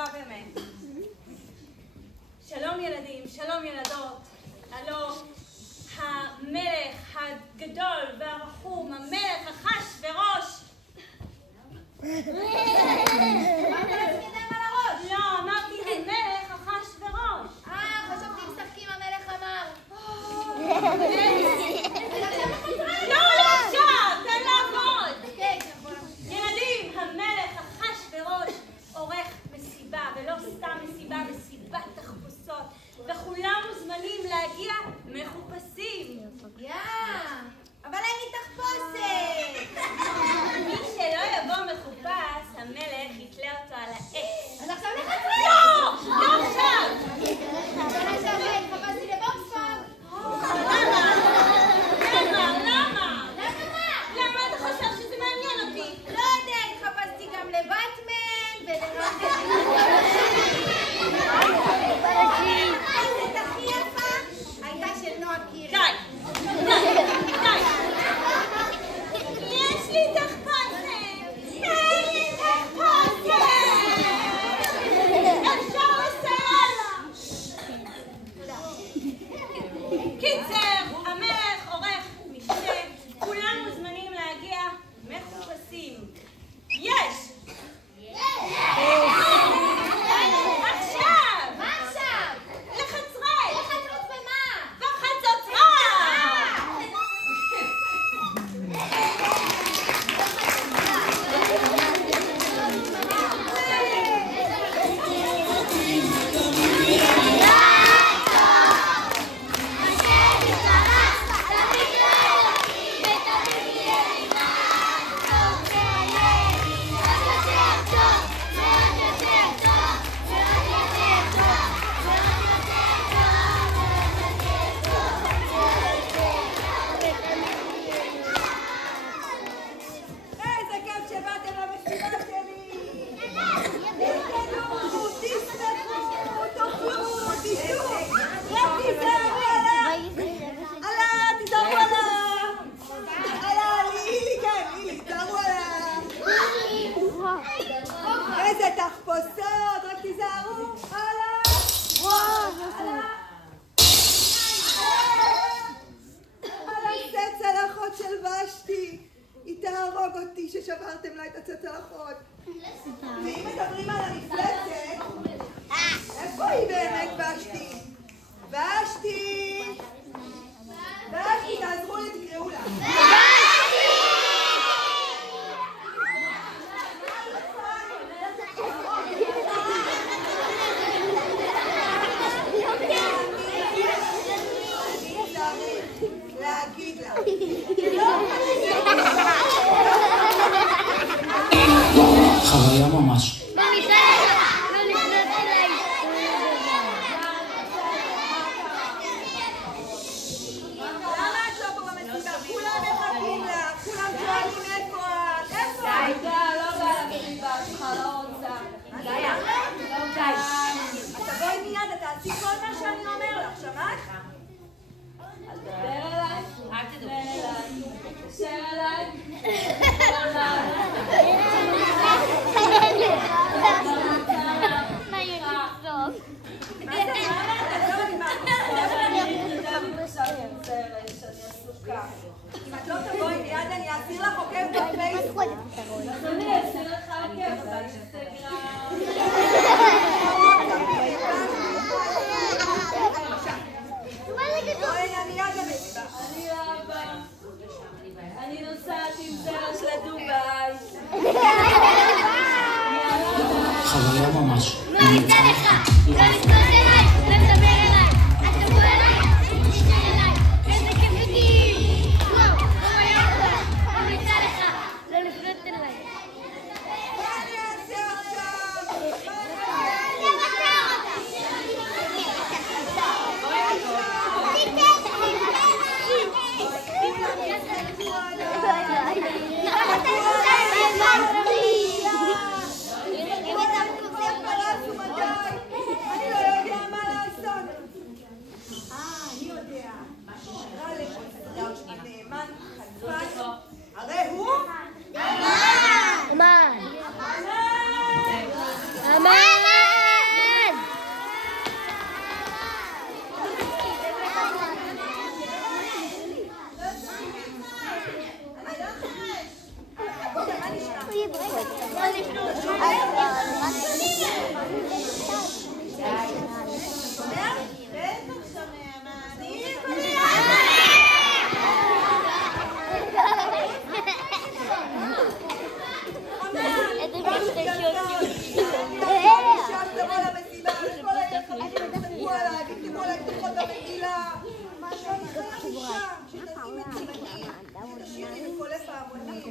רבה באמת. שלום ילדים, שלום ילדות. הלו המלך הגדול והרחום, המלך אחשוורוש. לא, אמרתי המלך אחשוורוש. חשבתי משחקים המלך אמר. לא, לא אפשר, תן לעבוד. ילדים, המלך אחשוורוש עורך מסיבה, ולא סתם מסיבה, מסיבת תחפושות, וכולם מוזמנים להגיע מחופשים. אבל אין לי תחפושת. מי שלא יבוא מחופש, המלך יתלה אותו על העץ. אז עכשיו נחצה. לא! לא עכשיו! שנה שעברה התחפשתי לבוקספאג. למה? למה? למה? למה מה? למה אתה חושב שזה מעניין אותי? לא יודע, התחפשתי גם לבטמן ולרמב"ם. האמת הכי יפה הייתה של נועה קירל. די! די! יש לי תחפושת! אין לי תחפושת! אפשר לסייע לה! קיצר, המלך עורך משתה, כולם מוזמנים להגיע מחופשים. יש! עכשיו! מה עכשיו? לחצרי! לחצרות במה? בחצוצרה! איזה כיף שבאתם למסיבה שלי! תתקדמו, תשמחו, תאכלו, תשתו! רק תיזהרו עלה, תיזהרו עלה, לילי, כן, לילי, תיזהרו עלה! איזה תחפושות, רק תיזהרו, עלה שתי צלחות של ושתי. היא תהרוג אותי ששברתם לה את הצלחות. ואם מדברים על המפלצת, איפה היא באמת ושתי? ושתי! ושתי, תעזרו לי, תקראו לה. להגיד לה. חוויה ממש. למה את לא פה במסיבה? כולם מחכים לה, כולם שואלים איפה את? איפה את? לא בא למסיבה שלך, לא רוצה. די. אז תבואי מיד, את תעשי כל מה שאני אומר לך, שמעת? דבר אליי. אל תדבר אליי. תקשר אליי. אם את לא תבואי מיד אני אעשיר לך עוקב בפייסבוק. אני אעשיר לך עוקב באינסטגרם. בואי מיד למסיבה. אני אבא. אני נוסעת עם זרש לדובאי. חוויה ממש. ממליצה לך, לא לפנות אליי, לא לדבר אליי. את תבוא אליי, תשתה אליי. איזה כיף אותי. וואו, חוויה טובה. ממליצה לך, לא לפנות אליי. מה אני אעשה עכשיו? תוותר אותה. אני לא יודע מה לעשות. אני יודע. נאמן, חלפן, הרי הוא? אמן. אמן. שתקים מצוינים, שתשאירי בקולי פעמונים.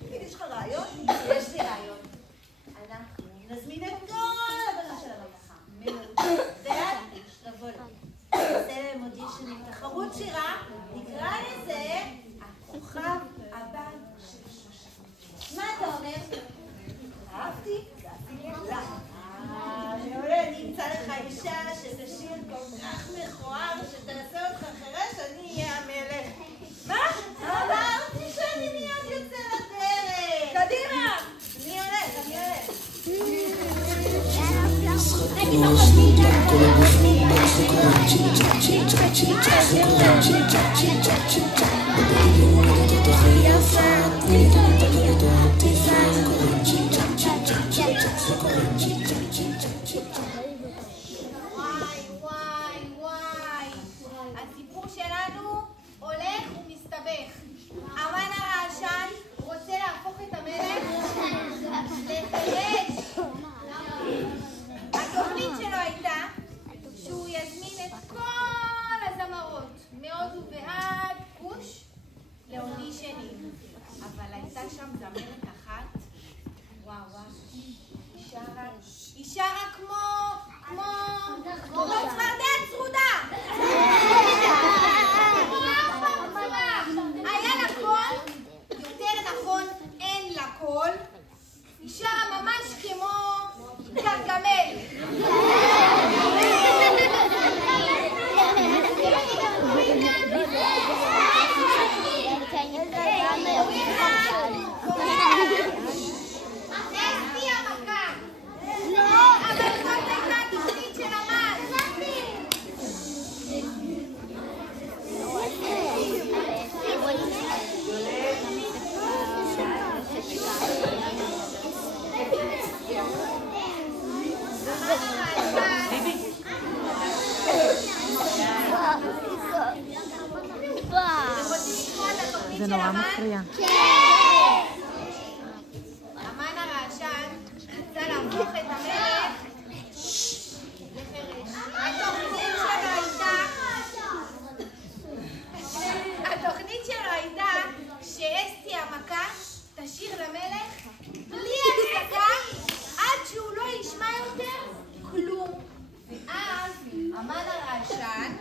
תגיד, יש לך רעיון? יש לי רעיון. אנחנו נזמין את כל הבנות של הממלכה. ועד לבוא לנו. נעשה להם אודישנים, תחרות שירה, נקרא לזה הכוכב הבא של שושנה. מה אתה אומר? אהבתי? לא. מעולה, אני אמצא לך אישה שתשיר כל כך מכוער, שתעשה אותך חירש, אני אהיה המלך. מה? אמרתי שאני מיד יוצא לדרך. קדימה! אני הולך, אני הולך. וואי, הסיפור שלנו הולך ומסתבך. אמן הרעשן רוצה להפוך את המלך לחירש. התוכנית שלו הייתה שהוא יזמין את כל הזמרות מהודו ועד כוש לאודישנים. אבל הייתה שם זמרת אחת, וואו, היא שרה כמו צפרדע צרודה. היה לה קול, יותר נכון אין לה קול, היא שרה ממש כמו גרגמל. אסתי המכה. אבל זאת הייתה התוכנית של אמן. זה נורא מפריע. אמן הרעשן רצה להפוך את המלך לחירש. התוכנית שלו הייתה שאסתי המכה תשיר למלך בלי הפסקה עד שהוא לא ישמע יותר כלום. ואז אמן הרעשן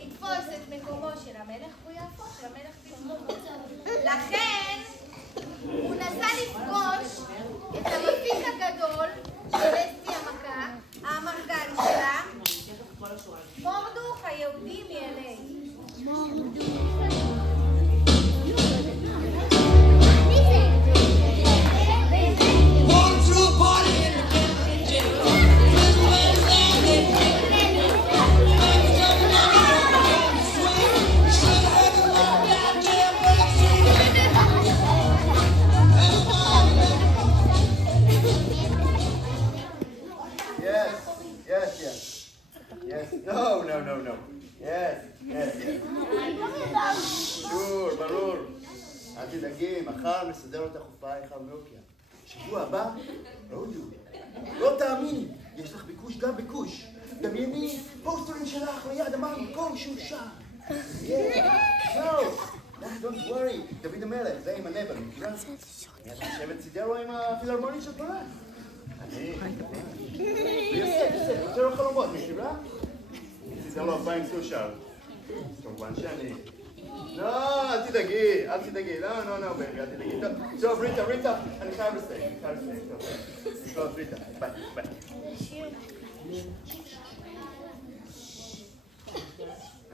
יתפוס את מקומו של המלך והוא יהפוך למלך במקומו. לכן הוא נסע לפגוש את המפיק הגדול של אסתי המכה, האמרגן שלה, מורדוך היהודי מ-LA. No. Yes. Sure, ברור. אל תדאגי, מחר נסדר אותך הופעה חמוקיה. שבוע הבא, הודו. לא תאמיני, יש לך ביקוש גם ביקוש. דמייני פוסטרים שלך ליד אמן כל שהוא שם. Don't worry, דוד המלך, זה עם הנבל, מכירה? אני חושבת סידרו עם הפילהרמונית של פולן. יוסף, רוצה לו חלומות, מכירה? סידר לו 2,000 סושר. כמובן שאני... לא, אל תדאגי, לא, בבי, אל תדאגי. טוב, ריטה, אני חייב לסיים. טוב, ריטה, ביי.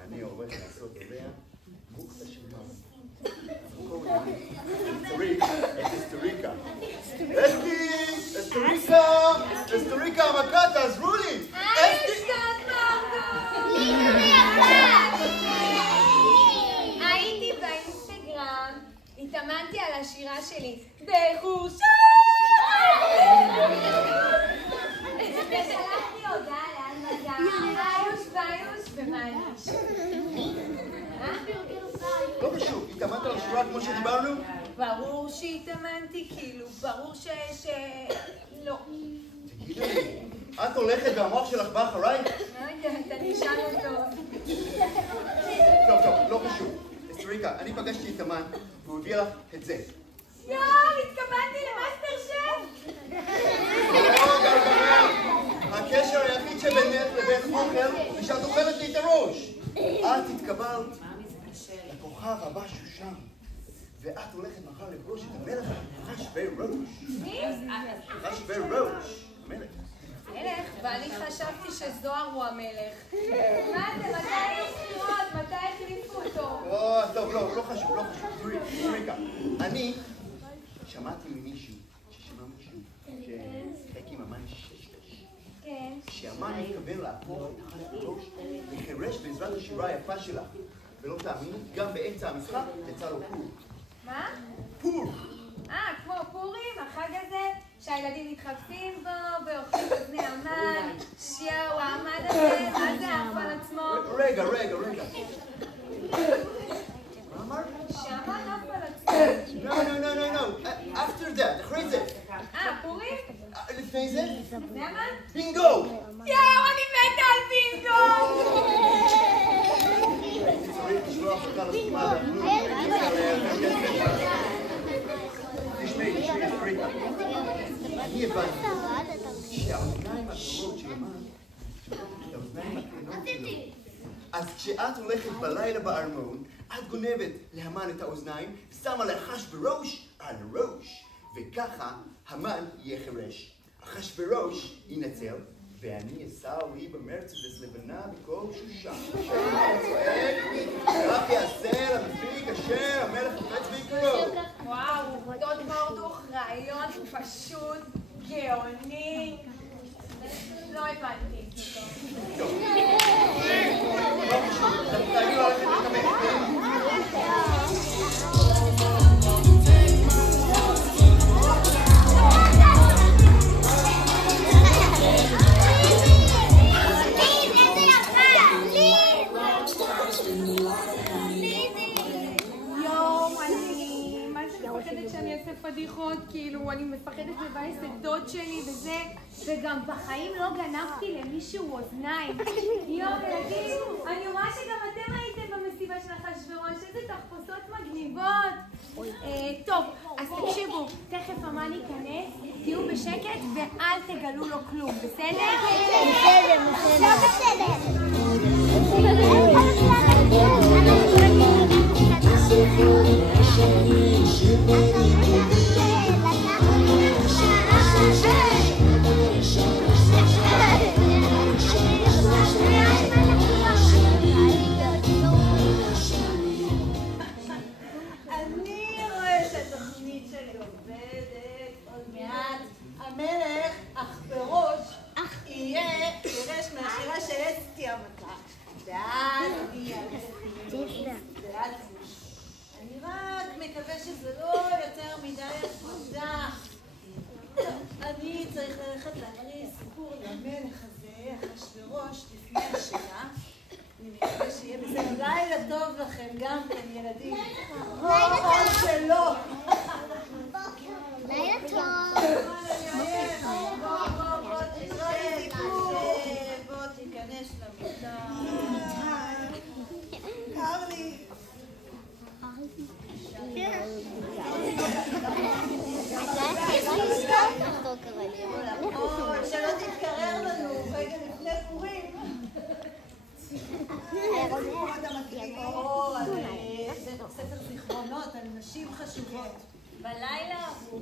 אני עובד לעשות אליה מוקסה של ממה. אסטוריקה, המכה, תעזרו לי! הייתי באינסטגרם, התאמנתי על השירה שלי בחורשה! ושלחתי הודעה להנמדה, ביוש ומאניש. לא חשוב, התאמנת על השירה כמו שדיברנו? ברור שהתאמנתי, כאילו, ברור לא. תגידי לי, את הולכת והמוח שלך בא אחריי? לא יודעת, אני אשאל אותו. טוב, לא חשוב. אסטריקה, אני פגשתי את אמן, והוא הביא לך את זה. יואו, התכוונתי למאסטר שף! לא, גרגרה! הקשר היחיד שבינך לבין אוכל זה שאת אוכלת לי את הראש. את התקבלת לכוכב הבא שושן, ואת הולכת מחר לפגוש את המלך אחשוורוש. מי? אחשוורוש. המלך. מלך? ואני חשבתי שזוהר הוא המלך. מה זה? מתי היו בחירות? מתי החליפו אותו? טוב, לא חשוב. אסטריקה, אני שמעתי ממישהו ששיחק עם אמן שש. כן. שהאמן מתכוון להפוך את אחשוורוש לחירש בעזרת השירה היפה שלה. ולא תאמינו, גם באמצע המשחק יצא לו פור. מה? פור! כמו פורים, החג הזה, שהילדים מתחבטים בו ואוכלים אוזני המן, שיהו, העמד הזה, מה זה עף על עצמו? רגע. מה אמרת? שהמן עף על עצמו. No. After that, אחרי זה. פורים? לפני זה? לפני המן? בינגו! יואו, אני מתה על בינגו! צריך לשלוח אותה לסתימה. תשמעי, אסטריקה. אני הבנתי שהאוזניים הקרובות של אמן, האוזניים הקטנות שלו, אז כשאת הולכת בלילה בארמון, את גונבת להמן את האוזניים, שמה לאחשוורוש על הראש, וככה המן יהיה חירש. אחשוורוש ינצל, ואני אסע לי במרצדס לבנה בכל שושן. כך יעשה למפיק אשר המלך חפץ ביקרו. וואו, דוד מורדוך, רעיון פשוט גאוני. לא הבנתי. תגידו ללכת להתאמן. שאני אעשה פדיחות, כאילו, אני מפחדת לבאס את דוד שלי וזה, וגם בחיים לא גנבתי למישהו אוזניים. יואו, ילדים, אני רואה שגם אתם הייתם במסיבה של אחשוורוש, איזה תחפושות מגניבות. טוב, אז תקשיבו, תכף המן ייכנס, תהיו בשקט ואל תגלו לו כלום, בסדר? אני רואה שהתוכנית שלי עובדת. עוד מעט המלך אחשוורוש יהיה חירש מהשירה של אסתי המלכה. ואז אני רק מקווה שזה לא יותר מדי עבודה. אני צריך ללכת להקריא סיפור למלך הזה, אחשוורוש, לפני השירה. אני מקווה שיהיה בסדר. לילה טוב לכם גם כן, ילדים. או שלא. לילה טוב. בוא תיכנס למיטה. קר לי. שלא תתקרר לנו רגע לפני פורים. זה ספר זיכרונות על נשים חשובות. בלילה ההוא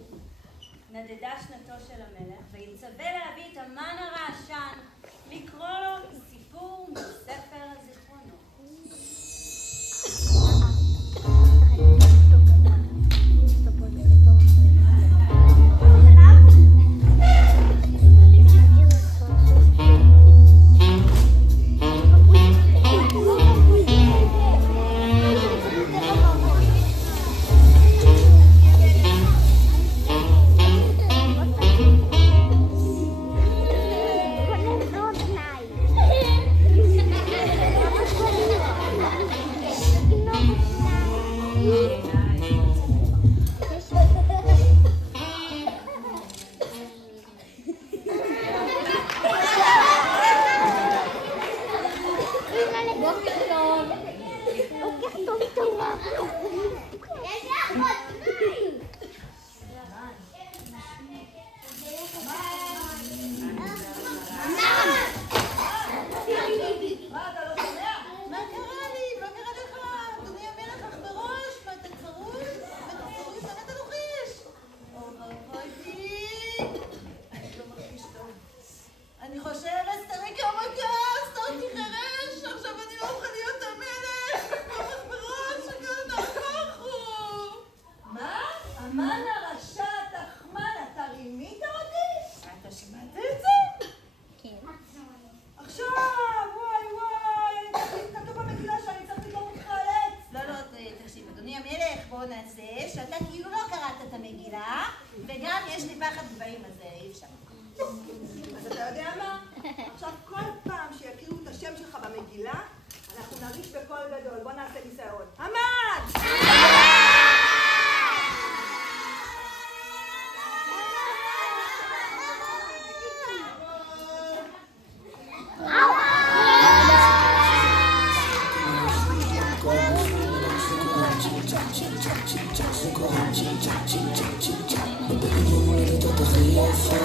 נדדה שנתו של המלך, ויצווה להביא את המן הרעשן לקרוא לו סיפור מספר הזיכרונות. בוא נעשה שאתה כאילו לא קראת את המגילה, וגם יש לי פחד גבהים, אז אי אפשר. אז אתה יודע מה? עכשיו כל פעם שיכירו את השם שלך במגילה, אנחנו נריש בקול גדול. בוא נעשה ניסיון. המן! הכי יפה,